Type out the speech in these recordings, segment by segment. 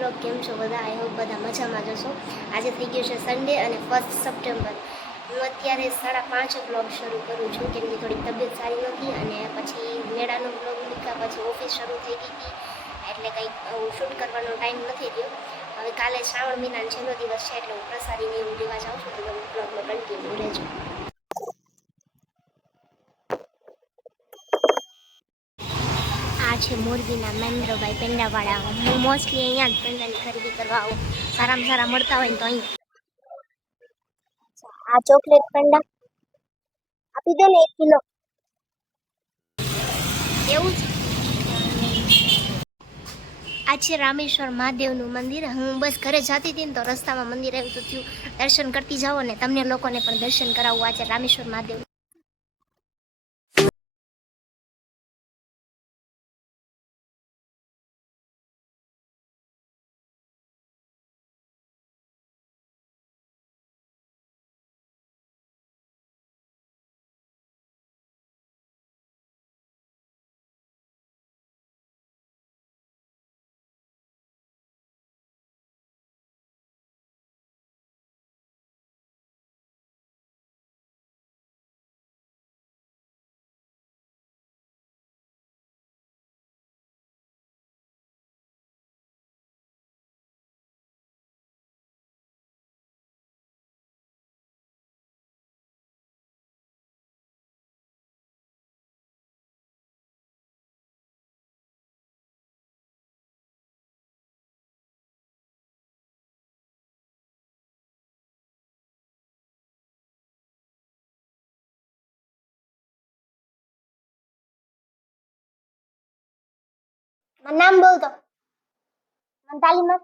Blog કેમ છો બધા? આઈ હોપ બધા મજામાં જશો આજે થઈ ગયું છે સન્ડે અને ફર્સ્ટ સપ્ટેમ્બર હું અત્યારે સાડા પાંચ બ્લોગ શરૂ કરું છું, કેમ કે થોડી તબિયત સારી નથી અને પછી મેળાનો બ્લોગ લીધા પછી ઓફિસ શરૂ થઈ ગઈ હતી, એટલે કંઈક શૂટ કરવાનો ટાઈમ નથી રહ્યો. હવે કાલે શ્રાવણ મહિનાનો છેલ્લો દિવસ છે, એટલે હું પ્રસારીને એવું લેવા જાઉં છું, તો તમે બ્લોગમાં કન્ટિન્યુ રહેજો. છે મોરબીના મહેન્દ્રભાઈ પેંડાવાળા. હું મોસ્ટલી અહીંયા જ પેંડાની ખરીદી કરવા આવું. સારામાં સારા મળતા હોય ને તો અહીંયા. આ ચોકલેટ પેંડા. આપી દો ને એક કિલો. એવું આ છે રામેશ્વર મહાદેવનું મંદિર. હું બસ ઘરે જતી હતી ને તો રસ્તામાં મંદિર આવ્યું તો થયું. દર્શન કરતી જાઓ ને તમને લોકોને પણ દર્શન કરાવવું આજે રામેશ્વર મહાદેવ મારું નામ બોલ તો મને તાલીમ આપ.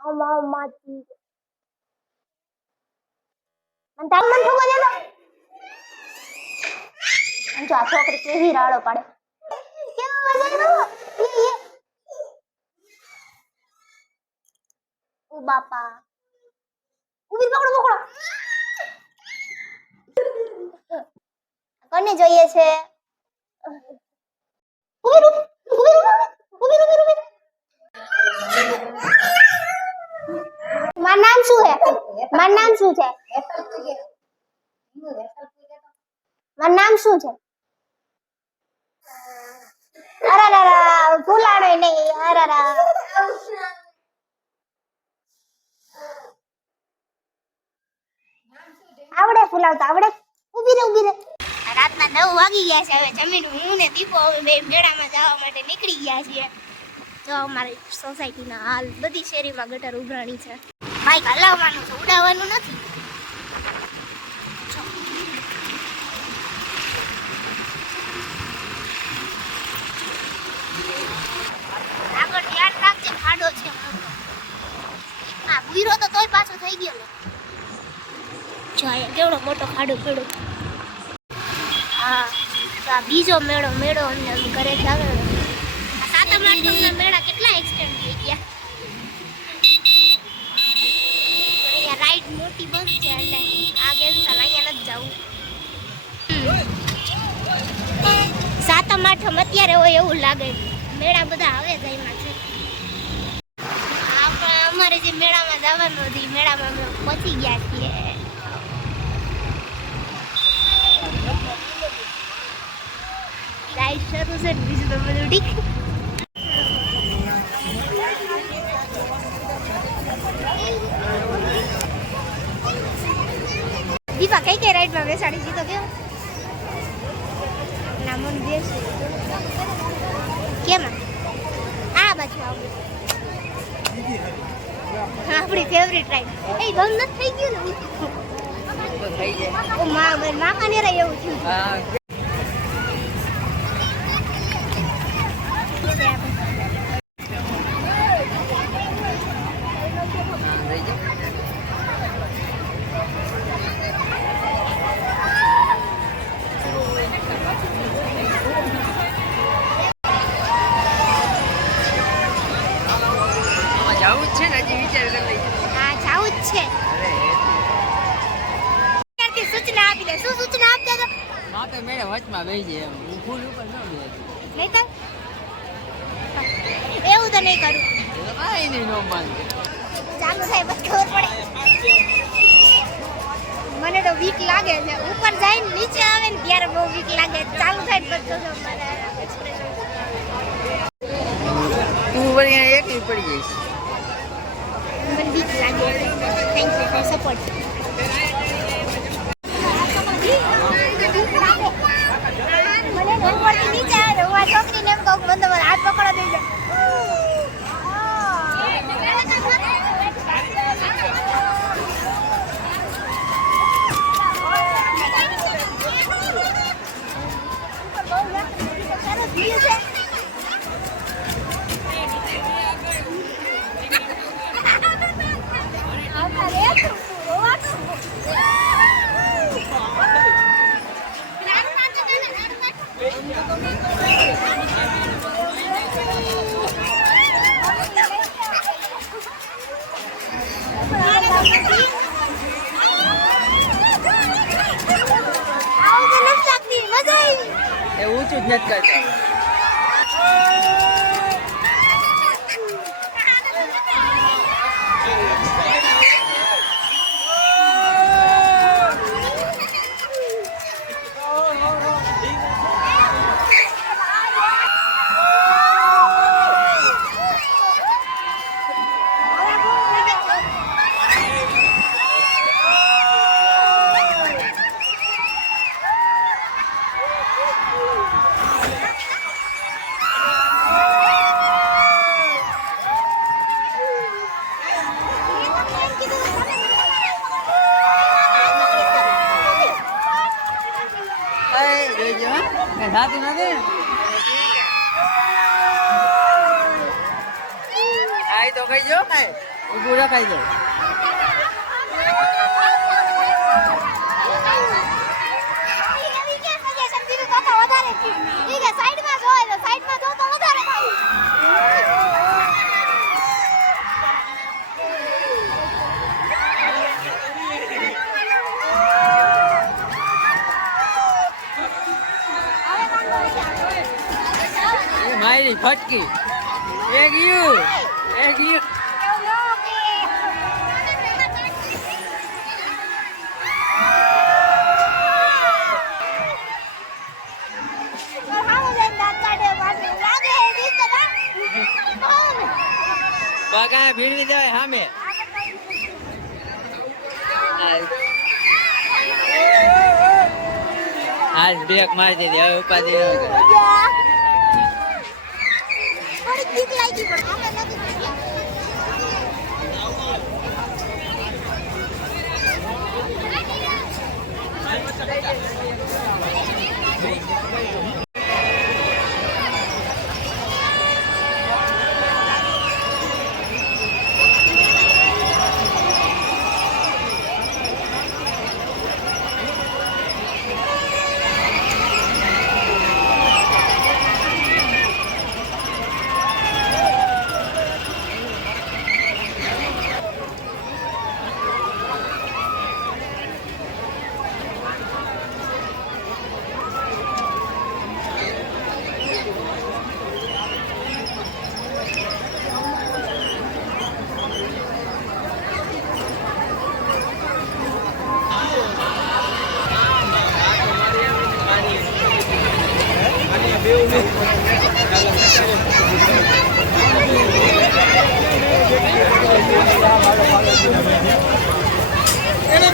આમ આમ માતી મને તાલીમ મને ઠોકો દેતો આમ જો આ છોકરી કેવી રાડો પાડે. કેવો મજાનો ઓ બાપા. ઊભી પકડો પકડો. કોને જોઈએ છે? ઊભી રૂ ઊભી રૂ ઊભી રૂ ઊભી રૂ મારું નામ શું છે? મારું નામ શું છે? મારું નામ શું છે? અરારા ફૂલાણો નહીં અરારા આવડે ફૂલાવતા આવડે. ઊભી રે ઊભી રે રાતના નવ વાગી ગયા છે. હવે જમીન હું ને દીપો હવે બે મેળામાં જવા માટે નીકળી ગયા છીએ. તો અમારી સોસાયટીના હાલ બધી શેરીમાં ગટર ઉભરાણી છે. બાઈક હલાવવાનું છે, ઉડાવવાનું નથી. આગળ ધ્યાન રાખજે, ખાડો છે આ બુઈરો તો તોય પાછો થઈ ગયો ને જો કેવડો મોટો ખાડો પડ્યો. હા તો આ બીજો મેળો મેળો અમને ઘરે જ સાતમ આઠમના મેળા કેટલા એક્સટેન્ડ થઈ ગયા? અહીંયા રાઈડ મોટી બસ છે એટલે આ અહીંયા નથી જવું. સાતમ આઠમ અત્યારે હોય એવું લાગે. મેળા બધા આવે જ એમાં આપણે અમારે જે મેળામાં જવાનું હતું મેળામાં અમે પહોંચી ગયા છીએ. રાઈડ શરૂ છે બીજું તો બધું ઠીક દીપા કઈ કઈ રાઈડમાં બેસાડી દીધો કેવો ના મન બેસ કેમાં આ બાજુ આવું આપણી ફેવરિટ રાઈડ એ બંધ નથી થઈ ગયું ને ઓ મા મામાને રે એવું થયું જાવું જ છે ને હજી વિચાર કરી હા જાવું જ છે. સૂચના આપી દે. શું સૂચના આપી દે તો? મેળે વચમાં બેસી જાય એમ. હું ફૂલ ઉપર ન બેસી નહીં તો એવું તો નહીં કરું. કાંઈ નહીં નો માનતું. ચાલુ થાય પછી ખબર પડે. મને તો વીક લાગે છે. ઉપર જાય ને નીચે આવે ને ત્યારે બહુ વીક લાગે. ચાલુ થાય ને પછી તો મારા એક્સપ્રેશન તું વળી અહીંયા એકલી પડી જઈશ બીક લાગે થેન્ક યુ સપોર્ટ મને ઉપરથી નીચે આવે હું એમ કહું બંધ તમારા હાથ પકડો દઈ દે Yeah! રખાઈ જાય. મારી ફટકી. એ ગયું. એ ગયું. બધા ભીડવી દેવાય સામે. આજ બ્રેક મારી દીધી. હવે ઉપાધિ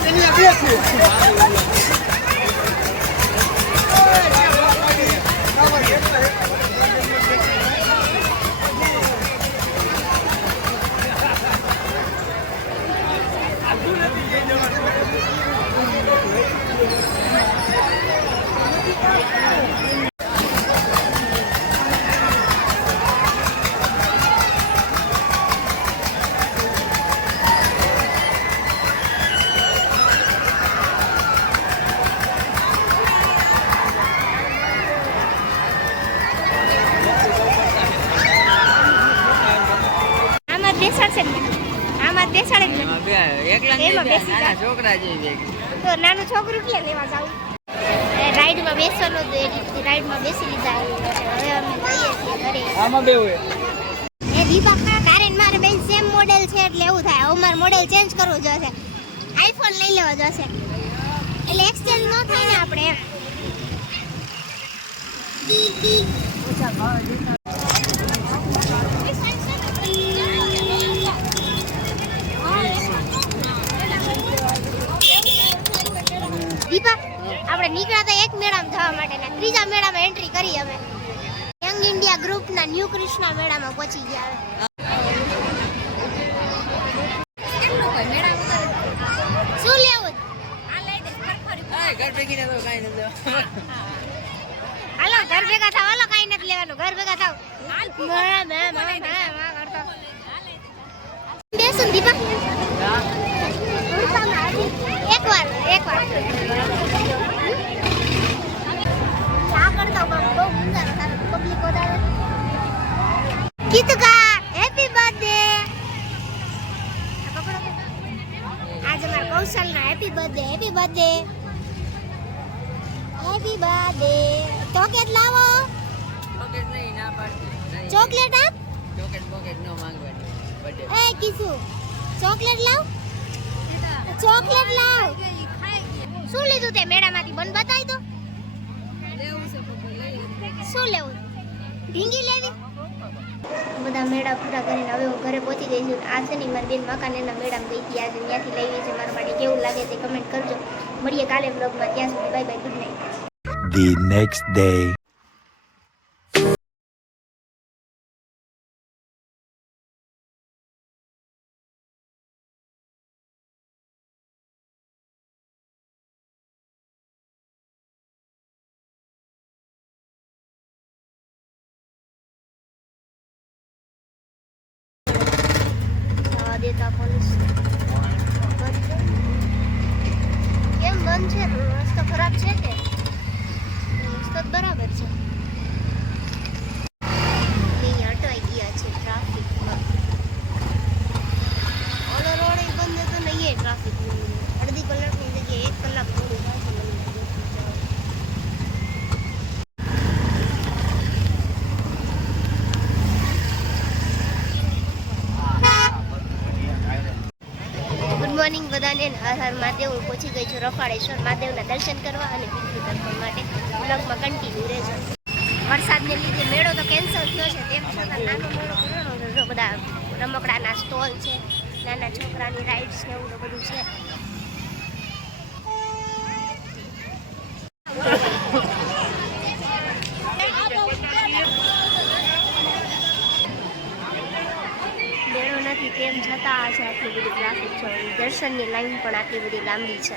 Ele ia ver aqui. બેસી નાના જા. છોકરા જેવી ભેગી. તો નાનું છોકરું કે લેવા જાવ રાઈડમાં બેસવાનું હતું એટલે રાઈડમાં બેસી લીધા. હવે અમે જઈએ છીએ ઘરે. આમાં બે હોય. એ દીપા તારે ને મારે બેન સેમ મોડેલ છે એટલે એવું થાય. હવે મારે મોડેલ ચેન્જ કરવું જોશે આઈફોન લઈ લેવો જોશે એટલે એક્સચેન્જ ન થાય ને આપણે એમ. આપણે નીકળ્યા હતા એક મેળામાં જવા માટે ને ત્રીજા મેળામાં એન્ટ્રી કરી અમે. યંગ ઇન્ડિયા ગ્રુપના ન્યૂ કૃષ્ણા મેળામાં પહોંચી ગયા હવે શું લેવું? ઘર ભેગી તો કાંઈ નથી હાલો ઘર ભેગા થાવ હાલો કાંઈ નથી લેવાનું ઘર ભેગા થાવ. બેસો ને દીપા. એક વાર એક વાર ચા કરતો પણ બહુ મુંજારો તારો પબ્લિક વધારે કીધુકા હેપી બર્થડે આજે મારા કૌશલના happy birthday happy birthday chocolate લાવો. ચોકલેટ નહીં ના પાડતી. ચોકલેટ આપ? ચોકલેટ બોકલેટ નો માંગવાની બર્થડે એ કીસુ ચોકલેટ લાવ? ચોકલેટ લાવ. શું લીધું તે મેળામાંથી? બન બતાવી દો. શું લેવું? ઢીંગી લેવી? બધા મેળા પૂરા કરીને હવે હું ઘરે પહોંચી ગઈ છું. આ છે ને મારી બેન મકાનેના મેળામાં ગઈ હતી. આજે ત્યાંથી લઈ છે. મારા માટે કેવું લાગે છે કમેન્ટ કરજો. મળીએ કાલે બ્લોગમાં ત્યાં સુધી bye bye good night The next day. જવા દેતા પોલીસ કેમ બંધ છે રસ્તો ખરાબ છે કે રસ્તો તો બરાબર છે અહીં અટવાઈ ગયા છે ટ્રાફિકમાં ઓલો રોડ ય બંધ હતો ને એ ટ્રાફિક અડધી કલાકની જગ્યાએ એક કલાક મોડું થાય છે મને લાગે છે. ગુડ મોર્નિંગ બધાને હર હર મહાદેવ. હું પહોંચી ગઈ છું રફાળેશ્વર મહાદેવના દર્શન કરવા અને પિતૃ દર્શન માટે બ્લોગમાં કન્ટિન્યુ રહેજો. વરસાદને લીધે મેળો તો કેન્સલ થયો છે. તેમ છતાં નાનો મેળો બધા રમકડાના સ્ટોલ છે, નાના છોકરાની રાઇડ્સ ને એવું બધું છે મેળો છતાં આજે આટલી બધી ટ્રાફિક છે દર્શનની લાઈન પણ આટલી બધી લાંબી છે.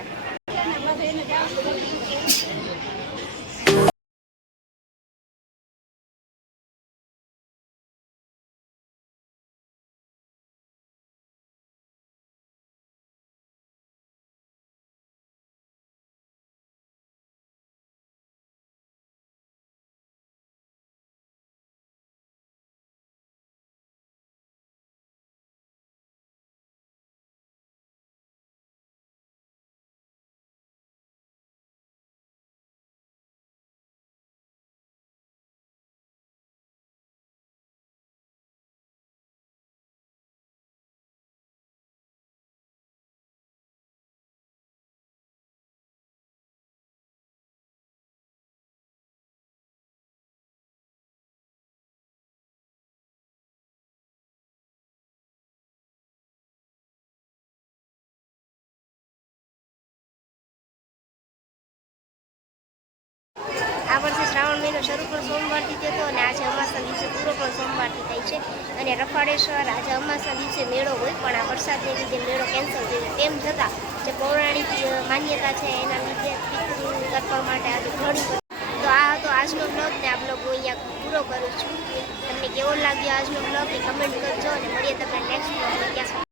આ વર્ષે શ્રાવણ મહિનો શરૂ પણ સોમવારથી થયો હતો અને આજે અમાસના દિવસે પૂરો પણ સોમવારથી થાય છે. અને રફાળેશ્વર આજે અમાસના દિવસે મેળો હોય, પણ આ વરસાદને લીધે મેળો કેન્સલ થયો. તેમ છતાં જે પૌરાણિક માન્યતા છે એના લીધે પિતૃ તર્પણ માટે આજે ઘણી તો આ હતો આજનો બ્લોગ ને આ બ્લોગ હું અહીંયા પૂરો કરું છું. તમને કેવો લાગ્યો આજનો બ્લોગ એ કમેન્ટ કરજો અને મળીએ તમને નેક્સ્ટ બ્લોગમાં ત્યાં